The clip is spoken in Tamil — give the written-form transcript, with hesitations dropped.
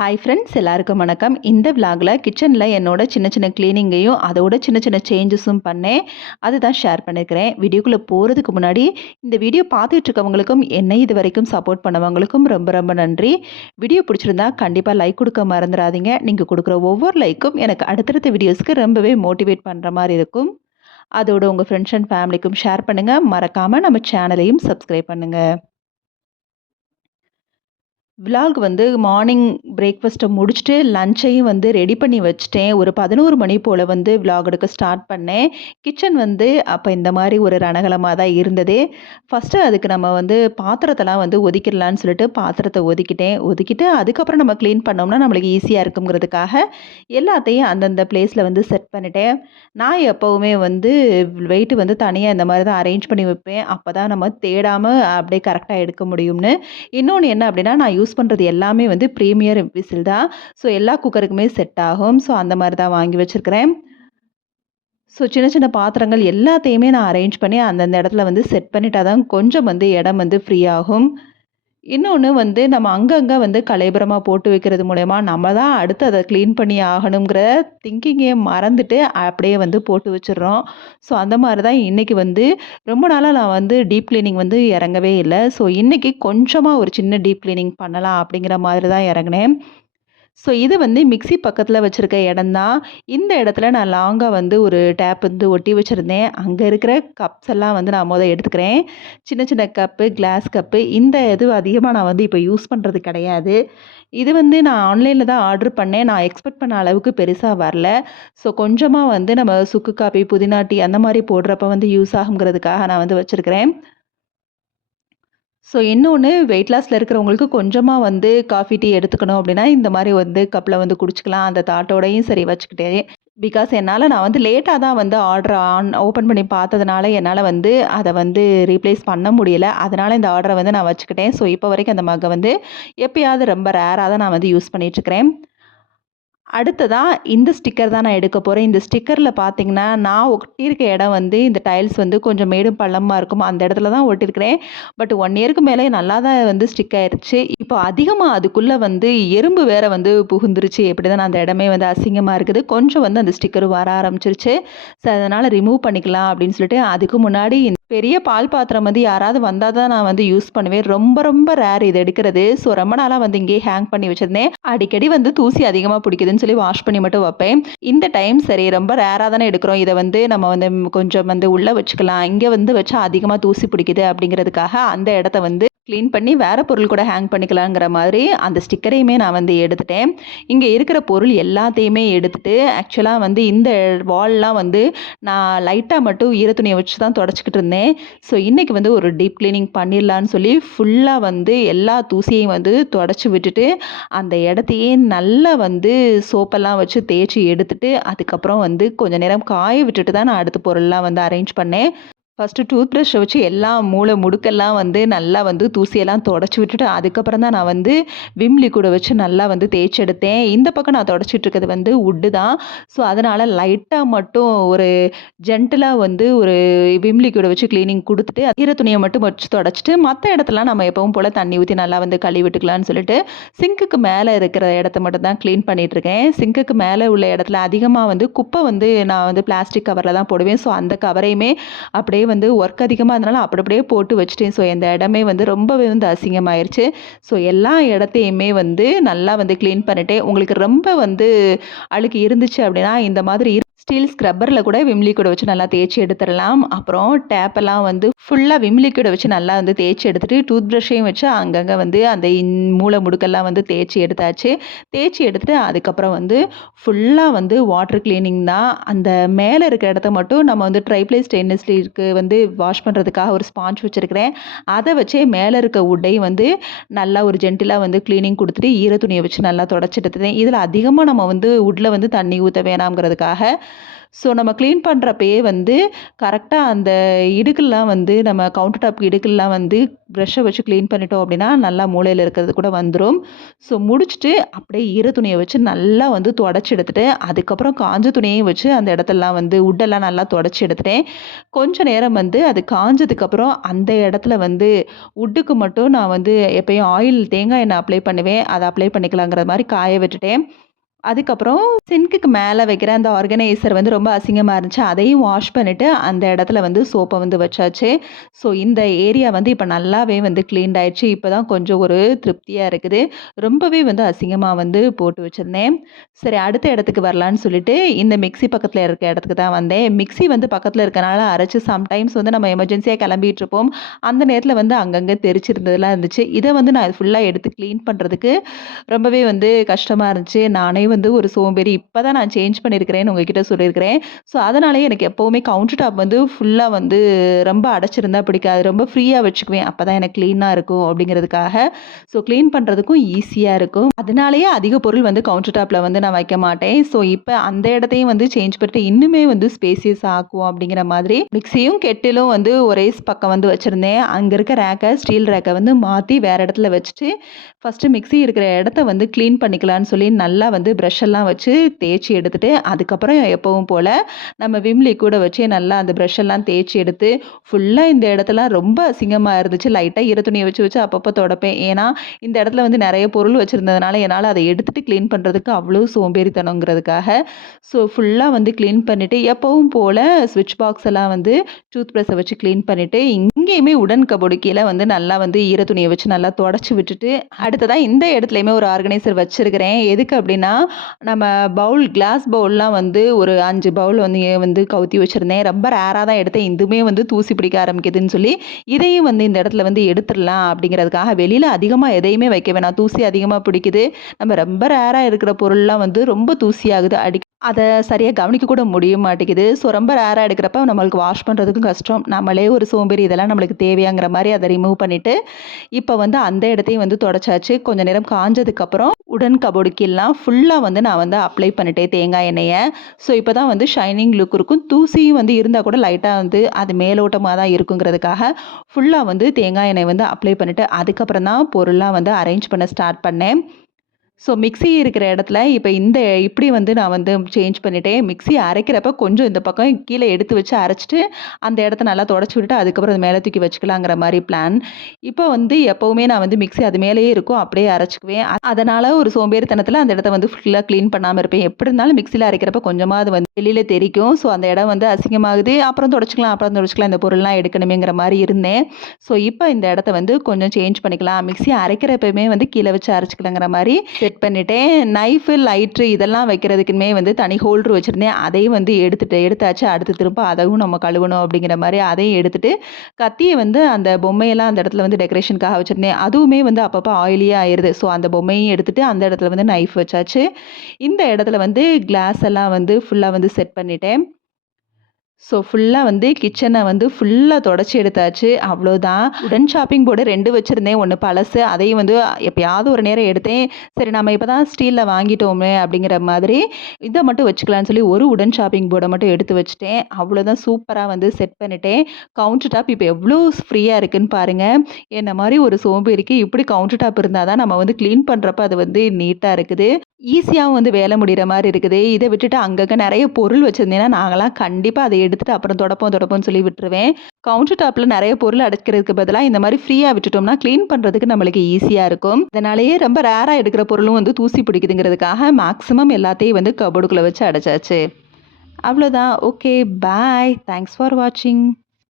ஹாய் ஃப்ரெண்ட்ஸ், எல்லாருக்கும் வணக்கம். இந்த விலாகில் கிச்சனில் என்னோட சின்ன சின்ன க்ளீனிங்கையும் அதோட சின்ன சின்ன சேஞ்சஸும் பண்ணேன். அதுதான் ஷேர் பண்ணியிருக்கிறேன். வீடியோக்குள்ளே போகிறதுக்கு முன்னாடி இந்த வீடியோ பார்த்துட்டு இருக்கவங்களுக்கும் என்னை இது வரைக்கும் சப்போர்ட் பண்ணவங்களுக்கும் ரொம்ப ரொம்ப நன்றி. வீடியோ பிடிச்சிருந்தா கண்டிப்பாக லைக் கொடுக்க மறந்துடாதீங்க. நீங்கள் கொடுக்குற ஒவ்வொரு லைக்கும் எனக்கு அடுத்தடுத்த வீடியோஸ்க்கு ரொம்பவே மோட்டிவேட் பண்ணுற மாதிரி இருக்கும். அதோட உங்கள் ஃப்ரெண்ட்ஸ் அண்ட் ஃபேமிலிக்கும் ஷேர் பண்ணுங்கள். மறக்காமல் நம்ம சேனலையும் சப்ஸ்கிரைப் பண்ணுங்கள். விலாக் வந்து மார்னிங் பிரேக்ஃபாஸ்ட்டை முடிச்சுட்டு லஞ்சையும் வந்து ரெடி பண்ணி வச்சுட்டேன். ஒரு 11 மணி போல் வந்து விலாக் எடுக்க ஸ்டார்ட் பண்ணேன். கிச்சன் வந்து அப்போ இந்த மாதிரி ஒரு ரணகலமாக தான் இருந்தது. ஃபஸ்ட்டு அதுக்கு நம்ம வந்து பாத்திரத்தெல்லாம் வந்து ஒதுக்கிடலான்னு சொல்லிட்டு பாத்திரத்தை ஒதுக்கிட்டு அதுக்கப்புறம் நம்ம க்ளீன் பண்ணோம்னா நம்மளுக்கு ஈஸியாக இருக்குங்கிறதுக்காக எல்லாத்தையும் அந்தந்த பிளேஸில் வந்து செட் பண்ணிட்டேன். நான் எப்போவுமே வந்து வெயிட் வந்து தனியாக இந்த மாதிரி தான் அரேஞ்ச் பண்ணி வைப்பேன். அப்போ தான் நம்ம தேடாமல் அப்படியே கரெக்டாக எடுக்க முடியும்னு. இன்னொன்று என்ன அப்படின்னா, நான் யூஸ் பண்ணுறது எல்லாமே வந்து ப்ரீமியர் விசில் தான். ஸோ எல்லா குக்கருக்குமே செட் ஆகும். ஸோ அந்த மாதிரி தான் வாங்கி வச்சுருக்கிறேன். ஸோ சின்ன சின்ன பாத்திரங்கள் எல்லாத்தையுமே நான் அரேஞ்ச் பண்ணி அந்தந்த இடத்துல வந்து செட் பண்ணிட்டா தான் கொஞ்சம் வந்து இடம் வந்து ஃப்ரீ ஆகும். இன்னொன்று வந்து நம்ம அங்கங்கே வந்து கலைபுரமாக போட்டு வைக்கிறது மூலயமா நம்ம தான் அடுத்து அதை க்ளீன் பண்ணி ஆகணுங்கிற திங்கிங்கே மறந்துட்டு அப்படியே வந்து போட்டு வச்சிடுறோம். ஸோ அந்த மாதிரி தான் இன்றைக்கி வந்து ரொம்ப நாளாக நான் வந்து டீப் க்ளீனிங் வந்து இறங்கவே இல்லை. ஸோ இன்றைக்கி கொஞ்சமாக ஒரு சின்ன டீப் க்ளீனிங் பண்ணலாம் அப்படிங்கிற மாதிரி தான் இறங்கினேன். ஸோ இது வந்து மிக்ஸி பக்கத்தில் வச்சுருக்க இடம் தான். இந்த இடத்துல நான் லாங்காக வந்து ஒரு டேப் வந்து ஒட்டி வச்சுருந்தேன். அங்கே இருக்கிற கப்ஸ் எல்லாம் வந்து நான் எடுத்துக்கிறேன். சின்ன சின்ன கப்பு, கிளாஸ் கப்பு, இந்த இது அதிகமாக நான் வந்து இப்போ யூஸ் பண்ணுறது கிடையாது. இது வந்து நான் ஆன்லைனில் தான் ஆர்டர் பண்ணேன். நான் எக்ஸ்பெக்ட் பண்ண அளவுக்கு பெருசாக வரல. ஸோ கொஞ்சமாக வந்து நம்ம சுக்கு காப்பி, புதினா டீ அந்த மாதிரி போடுறப்ப வந்து யூஸ் ஆகுங்கிறதுக்காக நான் வந்து வச்சுருக்கிறேன். ஸோ இன்னொன்று, வெயிட் லாஸில் இருக்கிறவங்களுக்கு கொஞ்சமாக வந்து காஃபி, டீ எடுத்துக்கணும் அப்படின்னா இந்த மாதிரி வந்து கப்பில் வந்து குடிச்சிக்கலாம். அந்த தாட்டோடையும் சரி வச்சுக்கிட்டேன். பிகாஸ் நான் வந்து லேட்டாக தான் வந்து ஆர்டர் ஓப்பன் பண்ணி பார்த்ததுனால என்னால் வந்து அதை வந்து ரீப்ளேஸ் பண்ண முடியல. அதனால் இந்த ஆர்டரை வந்து நான் வச்சுக்கிட்டேன். ஸோ இப்போ வரைக்கும் அந்த மக்கை வந்து எப்பயாவது ரொம்ப ரேராக தான் நான் வந்து யூஸ் பண்ணிகிட்ருக்கிறேன். அடுத்ததா இந்த ஸ்டிக்கர் தான் நான் எடுக்க போகிறேன். இந்த ஸ்டிக்கரில் பார்த்தீங்கன்னா, நான் ஒட்டியிருக்க இடம் வந்து இந்த டைல்ஸ் வந்து கொஞ்சம் மேடும் பள்ளமாக இருக்கும். அந்த இடத்துல தான் ஒட்டியிருக்கிறேன். பட் 1 இயருக்கு மேலே நல்லா தான் வந்து ஸ்டிக் ஆயிடுச்சு. இப்போ அதிகமாக அதுக்குள்ளே வந்து எறும்பு வேற வந்து புகுந்துருச்சு. எப்படி தான் அந்த இடமே வந்து அசிங்கமாக இருக்குது. கொஞ்சம் வந்து அந்த ஸ்டிக்கர் வர ஆரம்பிச்சிருச்சு. ஸோ அதனால் ரிமூவ் பண்ணிக்கலாம் அப்படின்னு சொல்லிட்டு அதுக்கு முன்னாடி பெரிய பால் பாத்திரம் வந்து யாராவது வந்தால் தான் நான் வந்து யூஸ் பண்ணுவேன். ரொம்ப ரொம்ப ரேர் இது எடுக்கிறது. ஸோ ரொம்ப நாளாக வந்து இங்கேயே ஹேங் பண்ணி வச்சுருந்தேன். அடிக்கடி வந்து தூசி அதிகமாக பிடிக்குதுன்னு சொல்லி வாஷ் பண்ணி மட்டும் வைப்பேன். இந்த டைம் சரி ரொம்ப ரேராக தானே எடுக்கிறோம். இதை வந்து நம்ம வந்து கொஞ்சம் வந்து உள்ளே வச்சுக்கலாம். இங்கே வந்து வச்சா அதிகமாக தூசி பிடிக்குது அப்படிங்கிறதுக்காக அந்த இடத்த வந்து க்ளீன் பண்ணி வேறு பொருள் கூட ஹேங் பண்ணிக்கலாங்கிற மாதிரி அந்த ஸ்டிக்கரையுமே நான் வந்து எடுத்துட்டேன். இங்கே இருக்கிற பொருள் எல்லாத்தையுமே எடுத்துகிட்டு ஆக்சுவலாக வந்து இந்த வால்லாம் வந்து நான் லைட்டாக மட்டும் ஈரத்துணியை வச்சு தான் தொடச்சிக்கிட்டு இருந்தேன். ஸோ இன்றைக்கி வந்து ஒரு டீப் க்ளீனிங் பண்ணிடலான்னு சொல்லி ஃபுல்லாக வந்து எல்லா தூசியையும் வந்து தொடச்சி விட்டுட்டு அந்த இடத்தையே நல்லா வந்து சோப்பெல்லாம் வச்சு தேய்ச்சி எடுத்துட்டு அதுக்கப்புறம் வந்து கொஞ்சம் நேரம் காய விட்டுட்டு தான் நான் அடுத்த பொருள்லாம் வந்து அரேஞ்ச் பண்ணேன். ஃபஸ்ட்டு டூத் ப்ரஷ்ஷை வச்சு எல்லா மூளை முடுக்கெல்லாம் வந்து நல்லா வந்து தூசியெல்லாம் தொடச்சி விட்டுட்டு அதுக்கப்புறம் தான் நான் வந்து விம் லிக்விடை வச்சு நல்லா வந்து தேய்ச்சி எடுத்தேன். இந்த பக்கம் நான் தொடச்சிட்டு இருக்கிறது வந்து உட்டு தான். ஸோ அதனால் லைட்டாக மட்டும் ஒரு ஜென்டிலாக வந்து ஒரு விம் லிக்விடை வச்சு க்ளீனிங் கொடுத்துட்டு ஈர துணியை மட்டும் வச்சு தொடச்சிட்டு மற்ற இடத்துலாம் நம்ம எப்பவும் போல் தண்ணி ஊற்றி நல்லா வந்து கழுவி விட்டுக்கலான்னு சொல்லிட்டு சிங்க்குக்கு மேலே இருக்கிற இடத்த மட்டும் தான் க்ளீன் பண்ணிகிட்ருக்கேன். சிங்க்குக்கு மேலே உள்ள இடத்துல அதிகமாக வந்து குப்பை வந்து நான் வந்து பிளாஸ்டிக் கவரில் தான் போடுவேன். ஸோ அந்த கவரையுமே அப்படியே வந்து ஒர்க் அதிகமாக இருந்தனால அப்படியே போட்டு வச்சுட்டேன். ஸோ இந்த இடமே வந்து ரொம்பவே வந்து அசிங்கமாயிருச்சு. ஸோ எல்லா இடத்தையுமே வந்து நல்லா வந்து க்ளீன் பண்ணிட்டேன். உங்களுக்கு ரொம்ப வந்து அழுக்கு இருந்துச்சு அப்படின்னா இந்த மாதிரி ஸ்டீல் ஸ்க்ரப்பரில் கூட விம் லிக்விடை வச்சு நல்லா தேய்ச்சி எடுத்துடலாம். அப்புறம் டேப்பெல்லாம் வந்து ஃபுல்லாக விம் லிக்விடை வச்சு நல்லா வந்து தேய்ச்சி எடுத்துகிட்டு டூத் ப்ரஷ்ஷையும் வச்சு அங்கங்கே வந்து அந்த மூளை முடுக்கெல்லாம் வந்து தேய்ச்சி எடுத்தாச்சு. தேய்ச்சி எடுத்துகிட்டு அதுக்கப்புறம் வந்து ஃபுல்லாக வந்து வாட்டர் க்ளீனிங் தான். அந்த மேலே இருக்கிற இடத்த மட்டும் நம்ம வந்து ட்ரைப்ளை ஸ்டெயின்லெஸ் ஸ்டீலுக்கு வந்து வாஷ் பண்ணுறதுக்காக ஒரு ஸ்பாஞ்ச் வச்சுருக்கிறேன். அதை வச்சே மேலே இருக்க உட்டையும் வந்து நல்லா ஒரு ஜென்டிலாக வந்து க்ளீனிங் கொடுத்துட்டு ஈர துணியை வச்சு நல்லா தொடச்சி எடுத்துட்டேன். இதில் அதிகமாக நம்ம வந்து உட்டில் வந்து தண்ணி ஊற்ற வேணாங்கிறதுக்காக ஸோ நம்ம க்ளீன் பண்ணுறப்பயே வந்து கரெக்டாக அந்த இடுக்கெல்லாம் வந்து நம்ம கவுண்டர் டாப் இடுக்கெல்லாம் வந்து ப்ரஷ்ஷை வச்சு க்ளீன் பண்ணிட்டோம் அப்படின்னா நல்லா மூலையில் இருக்கிறது கூட வந்துடும். ஸோ முடிச்சுட்டு அப்படியே ஈர துணியை வச்சு நல்லா வந்து தொடச்சி எடுத்துட்டு அதுக்கப்புறம் காஞ்ச துணியையும் வச்சு அந்த இடத்தெல்லாம் வந்து உட்டெல்லாம் நல்லா தொடச்சி எடுத்துட்டேன். கொஞ்ச நேரம் வந்து அது காஞ்சதுக்கப்புறம் அந்த இடத்துல வந்து உட்டுக்கு மட்டும் நான் வந்து எப்பயும் ஆயில் தேங்காய் எண்ணெய் அப்ளை பண்ணுவேன். அதை அப்ளை பண்ணிக்கலாங்கிற மாதிரி காய விட்டுட்டேன். அதுக்கப்புறம் சிங்க்குக்கு மேலே வைக்கிற அந்த ஆர்கனைசர் வந்து ரொம்ப அசிங்கமாக இருந்துச்சு. அதையும் வாஷ் பண்ணிவிட்டு அந்த இடத்துல வந்து சோப்பை வந்து வச்சாச்சு. ஸோ இந்த ஏரியா வந்து இப்போ நல்லாவே வந்து க்ளீன்ட் ஆயிடுச்சு. இப்போ தான் கொஞ்சம் ஒரு திருப்தியாக இருக்குது. ரொம்பவே வந்து அசிங்கமாக வந்து போட்டு வச்சுருந்தேன். சரி அடுத்த இடத்துக்கு வரலான்னு சொல்லிட்டு இந்த மிக்ஸி பக்கத்தில் இருக்க இடத்துக்கு தான் வந்தேன். மிக்ஸி வந்து பக்கத்தில் இருக்கனால அரைச்சு சம்டைம்ஸ் வந்து நம்ம எமர்ஜென்சியாக கிளம்பிட்டு இருப்போம். அந்த நேரத்தில் வந்து அங்கங்கே தெரிச்சிருந்ததெல்லாம் இருந்துச்சு. இதை வந்து நான் ஃபுல்லாக எடுத்து க்ளீன் பண்ணுறதுக்கு ரொம்பவே வந்து கஷ்டமாக இருந்துச்சு. நானே வந்து ஒரு சோம்பேறி. இப்ப தான் நான் சேஞ்ச் பண்ணியிருக்கிறேன்னு உங்ககிட்ட சொல்லியிருக்கிறேன். ஸோ அதனாலேயே எனக்கு எப்பவுமே கவுண்டர் டாப் வந்து ஃபுல்லா வந்து ரொம்ப அடைச்சிருந்தா பிடிக்காது. ரொம்ப ஃப்ரீயா வச்சுக்குவேன். அப்பதான் எனக்கு கிளீனா இருக்கும் அப்படிங்கிறதுக்காக. ஸோ கிளீன் பண்றதுக்கும் ஈஸியா இருக்கும். அதனாலேயே அதிக பொருள் வந்து கவுண்டர் டாப்ல வந்து நான் வைக்க மாட்டேன். ஸோ இப்ப அந்த இடத்தையும் வந்து சேஞ்ச் பண்ணிட்டு இன்னுமே வந்து ஸ்பேசியஸ் ஆக்குவோம் அப்படிங்கிற மாதிரி மிக்ஸியும் கெட்டிலும் வந்து ஒரே பக்கம் வந்து வச்சிருந்தேன். அங்க இருக்க ஸ்டீல் ரேக்கை வந்து மாத்தி வேற இடத்துல வச்சுட்டு ஃபர்ஸ்ட் மிக்ஸி இருக்கிற இடத்த வந்து கிளீன் பண்ணிக்கலாம்னு சொல்லி நல்லா வந்து ப்ரஷ் எல்லாம் வச்சு தேய்ச்சி எடுத்துட்டு அதுக்கப்புறம் எப்பவும் போல் நம்ம விம் லிக்விடை வச்சு நல்லா அந்த ப்ரஷ் எல்லாம் தேய்ச்சி எடுத்து ஃபுல்லாக இந்த இடத்துலாம் ரொம்ப அசிங்கமாக இருந்துச்சு. லைட்டாக ஈர துணியை வச்சு வச்சு அப்பப்போ தொடப்பேன். ஏன்னா இந்த இடத்துல வந்து நிறைய பொருள் வச்சுருந்ததுனால என்னால் அதை எடுத்துகிட்டு க்ளீன் பண்ணுறதுக்கு அவ்வளோ சோம்பேறித்தனங்கிறதுக்காக ஸோ ஃபுல்லாக வந்து க்ளீன் பண்ணிவிட்டு எப்பவும் போல் ஸ்விட்ச் பாக்ஸ் எல்லாம் வந்து டூத் ப்ரஷ்ஷை வச்சு க்ளீன் பண்ணிவிட்டு இங்கேயுமே உடன் கபோர்டு கீழே வந்து நல்லா வந்து ஈர துணியை வச்சு நல்லா தொடச்சி விட்டுட்டு அடுத்ததாக இந்த இடத்துலையுமே ஒரு ஆர்கனைசர் வச்சுருக்கிறேன். எதுக்கு அப்படின்னா நம்ம கிளாஸ் பவுல்லாம் வந்து ஒரு 5 பவுல் வந்து கவுத்தி வச்சுருந்தேன். ரொம்ப ரேராக தான் எடுத்தேன். இதுவுமே வந்து தூசி பிடிக்க ஆரம்பிக்குதுன்னு சொல்லி இதையும் வந்து இந்த இடத்துல வந்து எடுத்துடலாம் அப்படிங்கிறதுக்காக வெளியில் அதிகமாக எதையுமே வைக்க வேணாம். தூசி அதிகமாக பிடிக்குது. நம்ம ரொம்ப ரேராக இருக்கிற பொருள்லாம் வந்து ரொம்ப தூசியாகுது. அதை சரியாக கவனிக்க கூட முடிய மாட்டேங்குது. ஸோ ரொம்ப ரேராக எடுக்கிறப்ப நம்மளுக்கு வாஷ் பண்ணுறதுக்கும் கஷ்டம். நம்மளே ஒரு சோம்பேறி இதெல்லாம் நம்மளுக்கு தேவையாங்கிற மாதிரி அதை ரிமூவ் பண்ணிவிட்டு இப்போ வந்து அந்த இடத்தையும் வந்து தொடச்சாச்சு. கொஞ்சம் நேரம் காஞ்சதுக்கப்புறம் உடன் கபோர்டு கீழலாம் ஃபுல்லாக வந்து நான் வந்து அப்ளை பண்ணிட்டேன் தேங்காய் எண்ணெயை. ஸோ இப்போ தான் வந்து ஷைனிங் லுக் இருக்கும். தூசியும் வந்து இருந்தால் கூட லைட்டாக வந்து அது மேலோட்டமாக தான் இருக்குங்கிறதுக்காக ஃபுல்லாக வந்து தேங்காய் எண்ணெய் வந்து அப்ளை பண்ணிவிட்டு அதுக்கப்புறம் தான் பொருள்லாம் வந்து அரேஞ்ச் பண்ண ஸ்டார்ட் பண்ணேன். ஸோ மிக்ஸி இருக்கிற இடத்துல இப்போ இப்படி வந்து நான் வந்து சேஞ்ச் பண்ணிட்டேன். மிக்ஸி அரைக்கிறப்ப கொஞ்சம் இந்த பக்கம் கீழே எடுத்து வச்சு அரைச்சிட்டு அந்த இடத்த நல்லா தொடச்சி விட்டுட்டு அதுக்கப்புறம் அது மேலே தூக்கி வச்சுக்கலாங்கிற மாதிரி பிளான். இப்போ வந்து எப்போவுமே நான் வந்து மிக்ஸி அது மேலேயே இருக்கும் அப்படியே அரைச்சிக்குவேன். அதனால் ஒரு சோம்பேறித்தனத்தில் அந்த இடத்த வந்து ஃபுல்லாக க்ளீன் பண்ணாமல் இருப்பேன். எப்படி இருந்தாலும் மிக்ஸியில் அரைக்கிறப்ப கொஞ்சமாக அது வந்து வெளியில் தெரிக்கும். ஸோ அந்த இடம் வந்து அசிங்கமாகுது. அப்புறம் தொடச்சிக்கலாம் இந்த பொருள்லாம் எடுக்கணுமேங்கிற மாதிரி இருந்தேன். ஸோ இப்போ இந்த இடத்த வந்து கொஞ்சம் சேஞ்ச் பண்ணிக்கலாம். மிக்ஸி அரைக்கிறப்பமே வந்து கீழே வச்சு அரைச்சிக்கலாங்கிற மாதிரி செட் பண்ணிட்டேன். நைஃபு, லைட்ரு இதெல்லாம் வைக்கிறதுக்குமே வந்து தனி ஹோல்டர் வச்சுருந்தேன். அதையும் வந்து எடுத்தாச்சு. அடுத்து திரும்ப அதையும் நம்ம கழுவணும் அப்படிங்கிற மாதிரி அதையும் எடுத்துட்டு கத்தியை வந்து அந்த பொம்மையெல்லாம் அந்த இடத்துல வந்து டெக்கரேஷனுக்காக வச்சுருந்தேன். அதுவுமே வந்து அப்பப்போ ஆயிலியாக ஆயிடுது. ஸோ அந்த பொம்மையும் எடுத்துட்டு அந்த இடத்துல வந்து நைஃப் வச்சாச்சு. இந்த இடத்துல வந்து கிளாஸ் எல்லாம் வந்து ஃபுல்லாக வந்து செட் பண்ணிட்டேன். ஸோ ஃபுல்லாக வந்து கிச்சனை வந்து ஃபுல்லாக தொடச்சி எடுத்தாச்சு. அவ்வளோதான். உடன் ஷாப்பிங் போர்டு 2 வச்சுருந்தேன். 1 பழசு. அதையும் வந்து எப்பயாவது ஒரு நேரம் எடுத்தேன். சரி நம்ம இப்போ தான் ஸ்டீலில் வாங்கிட்டோமே அப்படிங்கிற மாதிரி இதை மட்டும் வச்சுக்கலான்னு சொல்லி ஒரு உடன் ஷாப்பிங் போர்டை மட்டும் எடுத்து வச்சுட்டேன். அவ்வளோதான். சூப்பராக வந்து செட் பண்ணிட்டேன். கவுண்டர் டாப் இப்போ எவ்வளோ ஃப்ரீயாக இருக்குன்னு பாருங்கள். என்ன மாதிரி ஒரு சோம்பேறிக்கு இப்படி கவுண்டர் டாப் இருந்தால் தான் நம்ம வந்து க்ளீன் பண்ணுறப்ப அது வந்து நீட்டாக இருக்குது. ஈஸியாகவும் வந்து வேலை முடிகிற மாதிரி இருக்குது. இதை விட்டுட்டு அங்கங்கே நிறைய பொருள் வச்சுருந்தேன்னா நாங்களாம் கண்டிப்பாக அதை எடுத்துகிட்டு அப்புறம் தொடப்போம்னு சொல்லி விட்டுருவேன். கவுண்டர் டாப்பில் நிறைய பொருள் அடைக்கிறதுக்கு பதிலாக இந்த மாதிரி ஃப்ரீயாக விட்டுட்டோம்னா க்ளீன் பண்ணுறதுக்கு நம்மளுக்கு ஈஸியாக இருக்கும். இதனாலேயே ரொம்ப ரேராக எடுக்கிற பொருளும் வந்து தூசி பிடிக்குதுங்கிறதுக்காக மேக்ஸிமம் எல்லாத்தையும் வந்து கபோர்டுக்குள்ளே வச்சு அடைச்சாச்சு. அவ்வளோதான். Okay bye. தேங்க்ஸ் ஃபார் வாட்சிங்.